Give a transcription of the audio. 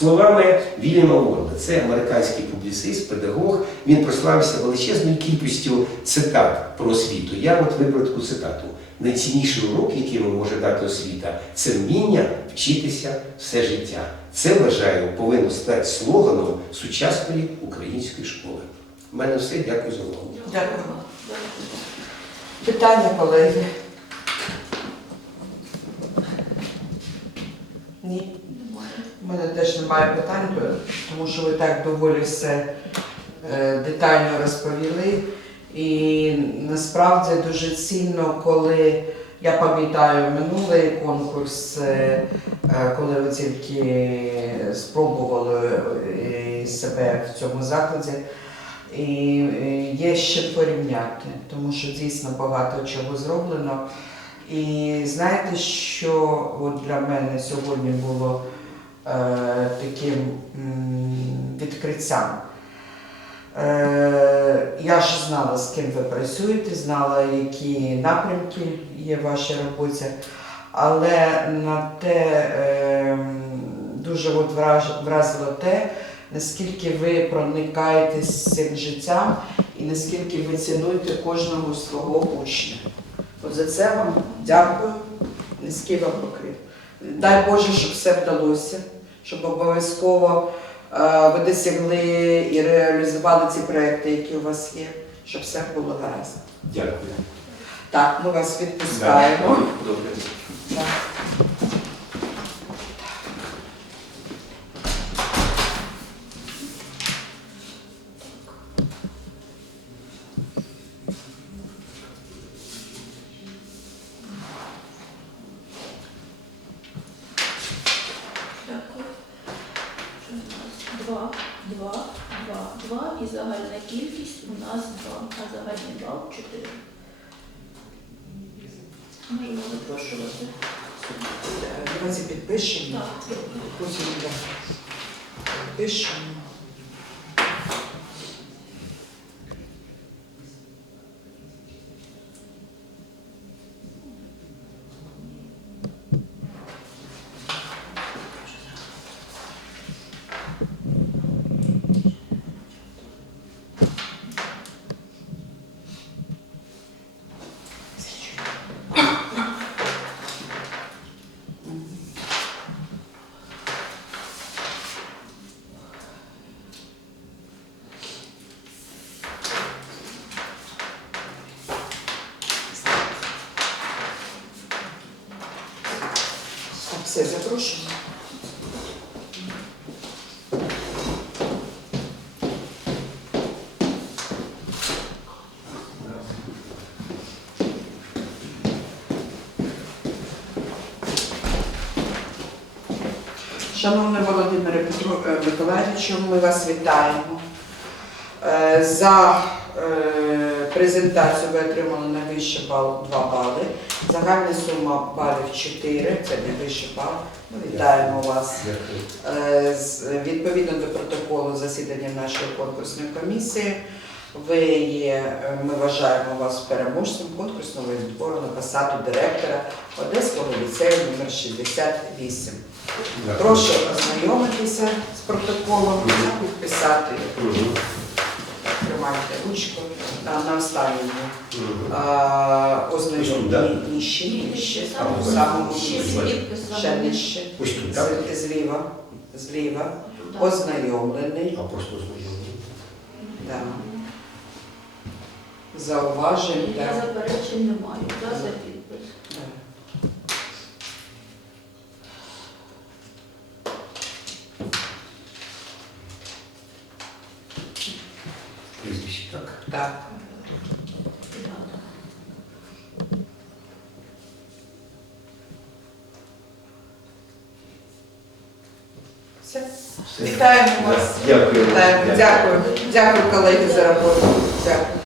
Словами Вільяма Ворда, це американський публіцист, педагог. Він прославився величезною кількістю цитат про освіту. Я от вибрав таку цитату. Найцінніший урок, який вам може дати освіта, це вміння вчитися все життя. Це вважаю повинно стати слоганом сучасної української школи. У мене все. Дякую за увагу. Дякую. Питання, колеги? Ні. У мене теж немає питань, тому що ви так доволі все е, детально розповіли. І насправді дуже цінно, коли я пам'ятаю минулий конкурс, е, е, коли ви тільки спробували себе в цьому закладі. І є ще порівняти, тому що дійсно багато чого зроблено. І знаєте, що от для мене сьогодні було таким відкриттям? Е, я ж знала, з ким ви працюєте, знала, які напрямки є в вашій роботі, але на те е, дуже от вразило те, наскільки ви проникаєтесь цим життям і наскільки ви цінуєте кожного свого учня. От за це вам дякую, низький вам поклін. Дай Боже, щоб все вдалося, щоб обов'язково е, ви досягли і реалізували ці проекти, які у вас є, щоб все було гаразд. Дякую. Так, ми вас відпускаємо. Добре. 2, 2, 2, 2 і загальна кількість у нас два. а загальний бал 4. Можемо запрошувати. Давайте підпишемо. Так. Потім, да. Підпишемо. Все, запрошую. Шановний Володимире Петру е, Миколаївичу, ми вас вітаємо. Е, За е, презентацію ви отримали найвищий бал 2 бали. Загальна сума балів 4, це найвищий бал. Вітаємо вас. Е, Відповідно до протоколу засідання нашої конкурсної комісії, ви є, е, ми вважаємо вас переможцем конкурсного відбору на посаду директора Одеського ліцею номер 68. Дякую. Прошу ознайомитися з протоколом та підписати. Тримайте ручку на, на останньому. Ознайомлені нижче, нижче, в самому Ще нижче. ще нижче. Ось тут, так? З- Зліва, зліва. Ознайомлений. А просто знайомі. Да. Зауважень. Я Да. заперечень не маю. За підпис. Да. Прізвище, так. Так. Все. Все. Вітаємо вас. Дякую. Дякую. Дякую, колеги, за роботу. Дякую.